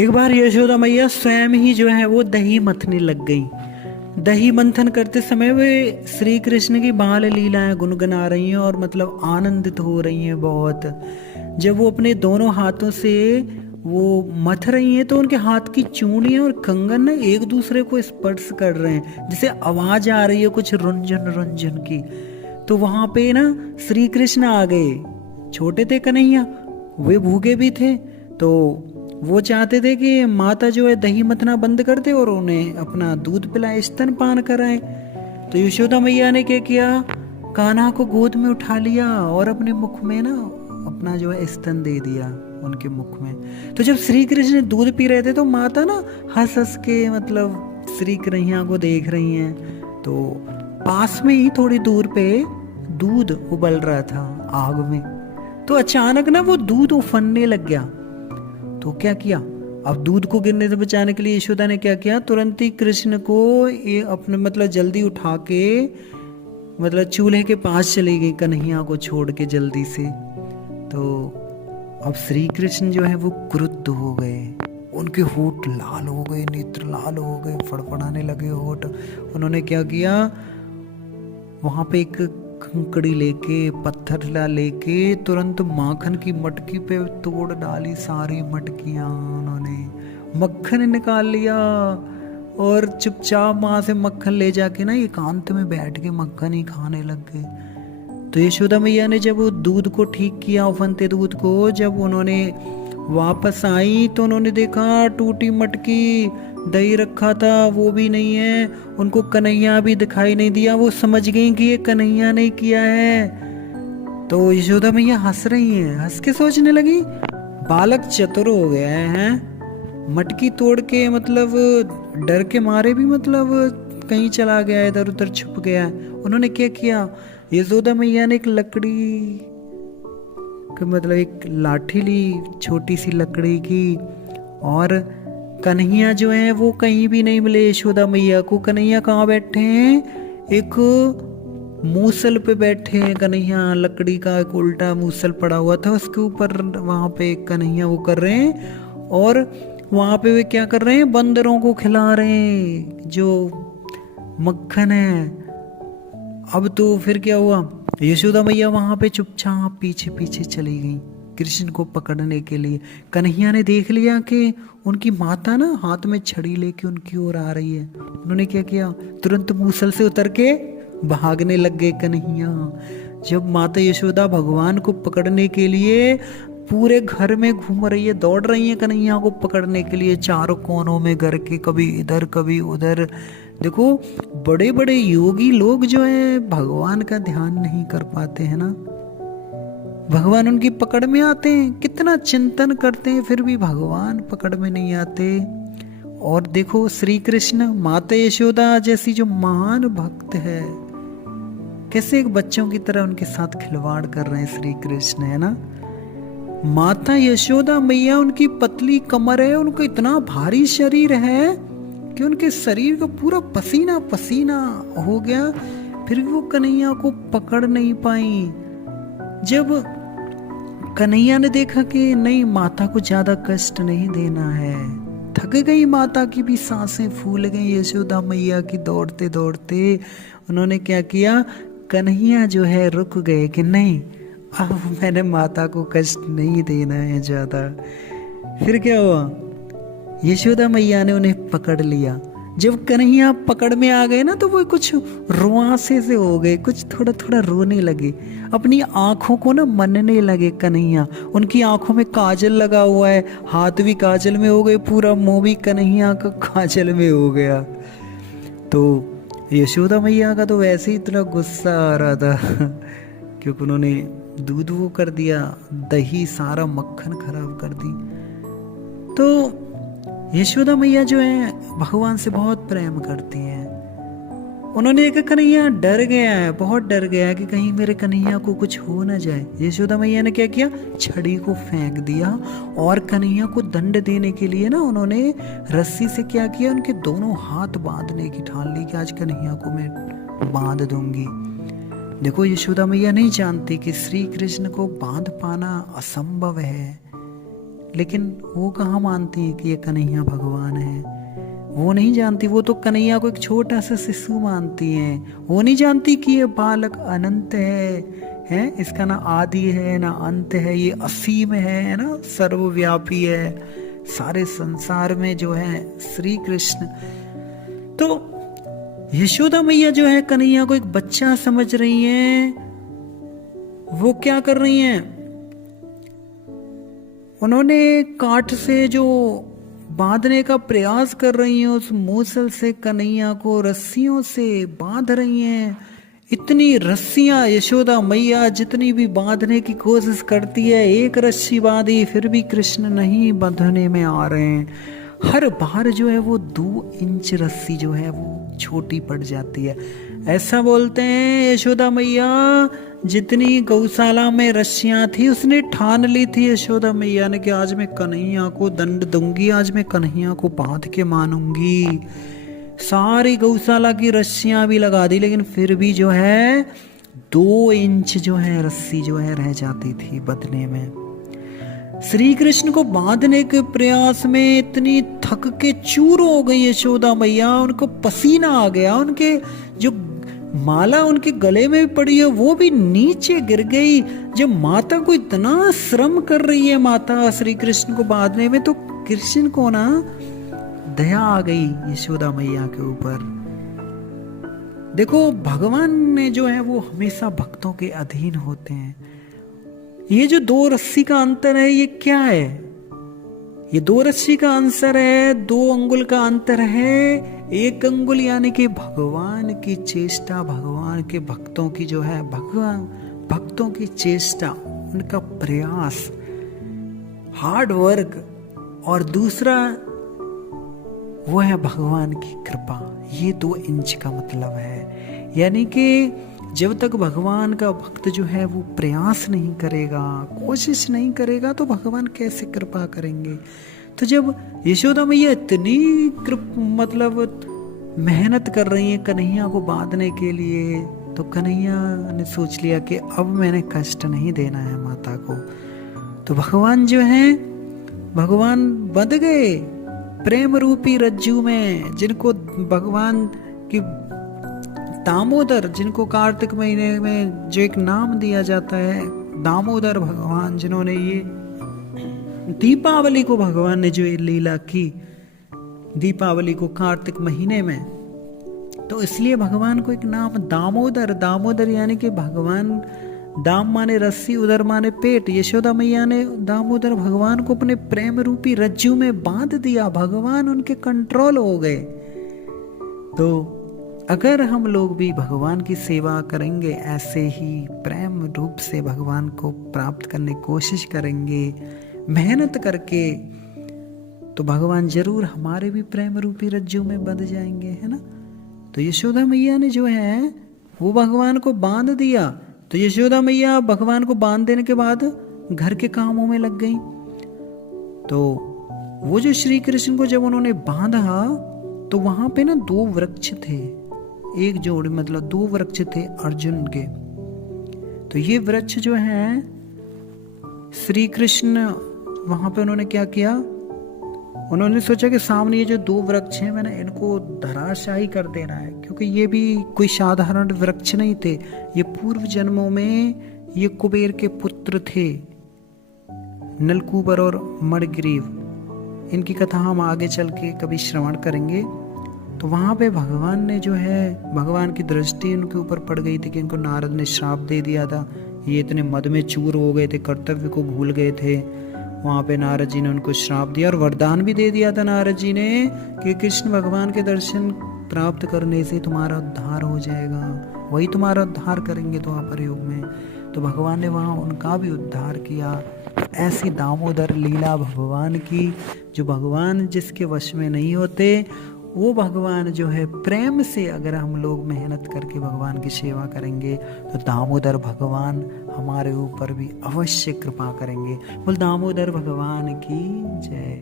एक बार यशोदा मैया स्वयं ही जो है वो दही मथने लग गई। दही मंथन करते समय वे श्री कृष्ण की बाल लीलाएं गुनगुना रही हैं और मतलब आनंदित हो रही हैं बहुत। जब वो अपने दोनों हाथों से वो मथ रही हैं तो उनके हाथ की चूड़ियां और कंगन ना एक दूसरे को स्पर्श कर रहे हैं, जिसे आवाज आ रही है कुछ रुंझन रुंझन की। तो वहां पे ना श्री कृष्ण आ गए। छोटे थे कन्हैया, वे भूखे भी थे, तो वो चाहते थे कि माता जो है दही मथना बंद कर दे और उन्हें अपना दूध पिलाए, स्तनपान कराए। तो यशोदा मैया ने क्या किया, कान्हा को गोद में उठा लिया और अपने मुख में ना अपना जो है स्तन दे दिया उनके मुख में। तो जब श्री कृष्ण दूध पी रहे थे तो माता ना हंस हंस के मतलब श्री कन्हैया को देख रही हैं। तो पास में ही थोड़ी दूर पे दूध उबल रहा था आग में। तो अचानक ना वो दूध उफनने लग गया। तो क्या किया, अब दूध को गिरने से बचाने के लिए यशोदा ने क्या किया, तुरंत ही कृष्ण को ये अपने मतलब जल्दी उठा के मतलब चूल्हे के पास चली गई कन्हैया को छोड़ के जल्दी से। तो अब श्री कृष्ण जो है वो क्रुद्ध हो गए, उनके होठ लाल हो गए, नेत्र लाल हो गए, फड़फड़ाने लगे होठ। उन्होंने क्या किया, वहां पे एक कंकड़ी लेके पत्थर ला लेके तुरंत माखन की मटकी पे तोड़ डाली सारी मटकियां। उन्होंने मक्खन निकाल लिया और चुपचाप वहां से मक्खन ले जाके ना एकांत में बैठ के मक्खन ही खाने लग गए। तो यशोदा मैया ने जब वो दूध को ठीक किया, उफनते दूध को, जब उन्होंने वापस आई तो उन्होंने देखा टूटी मटकी, दही रखा था वो भी नहीं है, उनको कन्हैया भी दिखाई नहीं दिया। वो समझ गई कि ये कन्हैया ने किया है। तो यशोदा मैया हंस रही हैं, हंस के सोचने लगी बालक चतुर हो गया है, मटकी तोड़ के मतलब डर के मारे भी मतलब कहीं चला गया, इधर उधर छुप गया। उन्होंने क्या किया, यशोदा मैया ने एक लकड़ी मतलब एक लाठी ली, छोटी सी लकड़ी की, और कन्हैया जो है वो कहीं भी नहीं मिले यशोदा मैया को। कन्हैया कहाँ बैठे हैं, एक मूसल पे बैठे हैं कन्हैया। लकड़ी का एक उल्टा मूसल पड़ा हुआ था, उसके ऊपर वहां पे कन्हैया वो कर रहे हैं, और वहां पे वे क्या कर रहे हैं, बंदरों को खिला रहे हैं जो मक्खन है। अब तो फिर क्या हुआ, यशोदा मैया वहां पे चुपचाप पीछे पीछे चली गई कृष्ण को पकड़ने के लिए। कन्हैया ने देख लिया कि उनकी माता ना हाथ में छड़ी लेके उनकी ओर आ रही है। उन्होंने क्या किया, तुरंत मूसल से उतर के भागने लग गए कन्हैया। जब माता यशोदा भगवान को पकड़ने के लिए पूरे घर में घूम रही है, दौड़ रही है कन्हैया को पकड़ने के लिए चारों कोनों में घर के, कभी इधर कभी उधर। देखो बड़े बड़े योगी लोग जो है भगवान का ध्यान नहीं कर पाते हैं ना, भगवान उनकी पकड़ में आते हैं, कितना चिंतन करते हैं फिर भी भगवान पकड़ में नहीं आते। और देखो श्री कृष्ण माता यशोदा जैसी जो महान भक्त है, कैसे एक बच्चों की तरह उनके साथ खिलवाड़ कर रहे हैं श्री कृष्ण, है ना। माता यशोदा मैया, उनकी पतली कमर है, उनका इतना भारी शरीर है कि उनके शरीर का पूरा पसीना पसीना हो गया, फिर भी वो कन्हैया को पकड़ नहीं पाई। जब कन्हैया ने देखा कि नहीं, माता को ज्यादा कष्ट नहीं देना है, थक गई माता की भी सांसें फूल गई यशोदा मैया की दौड़ते दौड़ते। उन्होंने क्या किया, कन्हैया जो है रुक गए कि नहीं, अब मैंने माता को कष्ट नहीं देना है ज्यादा। फिर क्या हुआ, यशोदा मैया ने उन्हें पकड़ लिया। जब कन्हैया पकड़ में आ गए ना तो वो कुछ रुआंसे से हो गए, कुछ थोड़ा थोड़ा रोने लगे, अपनी आंखों को ना मनने लगे कन्हैया। उनकी आंखों में काजल लगा हुआ है, हाथ भी काजल में हो गए, पूरा मुंह भी कन्हैया का काजल में हो गया। तो यशोदा मैया का तो वैसे ही इतना गुस्सा आ रहा था क्योंकि उन्होंने दूध वो कर दिया, दही सारा मक्खन खराब कर दी। तो यशोदा मैया जो है भगवान से बहुत प्रेम करती हैं। उन्होंने देखा कन्हैया डर गया है, बहुत डर गया है कि कहीं मेरे कन्हैया को कुछ हो ना जाए। यशोदा मैया ने क्या किया, छड़ी को फेंक दिया और कन्हैया को दंड देने के लिए ना उन्होंने रस्सी से क्या किया, उनके दोनों हाथ बांधने की ठान ली कि आज कन्हैया को मैं बांध दूंगी। देखो यशोदा मैया नहीं जानती कि श्री कृष्ण को बांध पाना असंभव है, लेकिन वो कहाँ मानती है कि ये कन्हैया भगवान है। वो नहीं जानती, वो तो कन्हैया को एक छोटा सा शिशु मानती हैं। वो नहीं जानती कि ये बालक अनंत है, इसका ना आदि है ना अंत है, ये असीम है ना, सर्वव्यापी है, सारे संसार में जो है श्री कृष्ण। तो यशोदा मैया जो है कन्हैया को एक बच्चा समझ रही हैं। वो क्या कर रही हैं, उन्होंने काठ से जो बांधने का प्रयास कर रही हैं, उस मूसल से कन्हैया को रस्सियों से बांध रही हैं। इतनी रस्सियां यशोदा मैया जितनी भी बांधने की कोशिश करती है, एक रस्सी बांधी फिर भी कृष्ण नहीं बांधने में आ रहे हैं। हर बार जो है वो 2 इंच रस्सी जो है वो छोटी पड़ जाती है। ऐसा बोलते हैं यशोदा मैया जितनी गौशाला में रस्सियां थी, उसने ठान ली थी यशोदा मैया ने कि आज मैं कन्हैया को दंड दूंगी, आज मैं कन्हैया को बांध के मानूंगी। सारी गौशाला की रस्सियां भी लगा दी, लेकिन फिर भी जो है 2 इंच जो है रस्सी जो है रह जाती थी बंधने में। श्री कृष्ण को बांधने के प्रयास में इतनी थक के चूर हो गई यशोदा मैया, उनको पसीना आ गया, उनके जो माला उनके गले में पड़ी है वो भी नीचे गिर गई। जब माता को इतना श्रम कर रही है माता श्री कृष्ण को बांधने में, तो कृष्ण को ना दया आ गई यशोदा मैया के ऊपर। देखो भगवान ने जो है वो हमेशा भक्तों के अधीन होते हैं। ये जो 2 रस्सी का अंतर है ये क्या है, ये 2 रस्सी का अंतर है, 2 अंगुल का अंतर है। 1 अंगुल यानी कि भगवान की चेष्टा, भगवान के भक्तों की जो है भगवान भक्तों की चेष्टा, उनका प्रयास, हार्ड वर्क, और दूसरा वो है भगवान की कृपा। ये 2 इंच का मतलब है। यानी कि जब तक भगवान का भक्त जो है वो प्रयास नहीं करेगा, कोशिश नहीं करेगा, तो भगवान कैसे कृपा करेंगे। तो जब यशोदा मैया इतनी मतलब मेहनत कर रही है कन्हैया को बांधने के लिए, तो कन्हैया ने सोच लिया कि अब मैंने कष्ट नहीं देना है माता को। तो भगवान जो है भगवान बंध गए प्रेम रूपी रज्जू में, जिनको भगवान की दामोदर, जिनको कार्तिक महीने में जो एक नाम दिया जाता है दामोदर भगवान, जिन्होंने ये दीपावली को भगवान ने जो ये लीला की, दीपावली को कार्तिक महीने में, तो इसलिए भगवान को एक नाम दामोदर, दामोदर यानी कि भगवान, दाम माने रस्सी, उदर माने पेट। यशोदा मैया ने दामोदर भगवान को अपने प्रेम रूपी रज्जू में बांध दिया, भगवान उनके कंट्रोल हो गए। तो अगर हम लोग भी भगवान की सेवा करेंगे, ऐसे ही प्रेम रूप से भगवान को प्राप्त करने की कोशिश करेंगे मेहनत करके, तो भगवान जरूर हमारे भी प्रेम रूपी रज्जू में बंध जाएंगे, है ना। तो यशोदा मैया ने जो है वो भगवान को बांध दिया। तो यशोदा मैया भगवान को बांध देने के बाद घर के कामों में लग गई। तो वो जो श्री कृष्ण को जब उन्होंने बांधा, तो वहां पे ना 2 वृक्ष थे, एक जोड़ी मतलब 2 वृक्ष थे अर्जुन के। तो ये वृक्ष जो है श्री कृष्ण वहां पे उन्होंने क्या किया, उन्होंने सोचा कि सामने ये जो 2 वृक्ष हैं मैंने इनको धराशायी कर देना है, क्योंकि ये भी कोई साधारण वृक्ष नहीं थे। ये पूर्व जन्मों में ये कुबेर के पुत्र थे, नलकूबर और मणिग्रीव। इनकी कथा हम आगे चल के कभी श्रवण करेंगे। तो वहाँ पे भगवान ने जो है, भगवान की दृष्टि उनके ऊपर पड़ गई थी कि इनको नारद ने श्राप दे दिया था। ये इतने मद में चूर हो गए थे, कर्तव्य को भूल गए थे। वहाँ पे नारद जी ने उनको श्राप दिया और वरदान भी दे दिया था नारद जी ने कि कृष्ण भगवान के दर्शन प्राप्त करने से तुम्हारा उद्धार हो जाएगा, वही तुम्हारा उद्धार करेंगे द्वापर युग में। तो भगवान ने वहाँ उनका भी उद्धार किया। ऐसी दामोदर लीला भगवान की, जो भगवान जिसके वश में नहीं होते, वो भगवान जो है प्रेम से अगर हम लोग मेहनत करके भगवान की सेवा करेंगे, तो दामोदर भगवान हमारे ऊपर भी अवश्य कृपा करेंगे। बोल दामोदर भगवान की जय।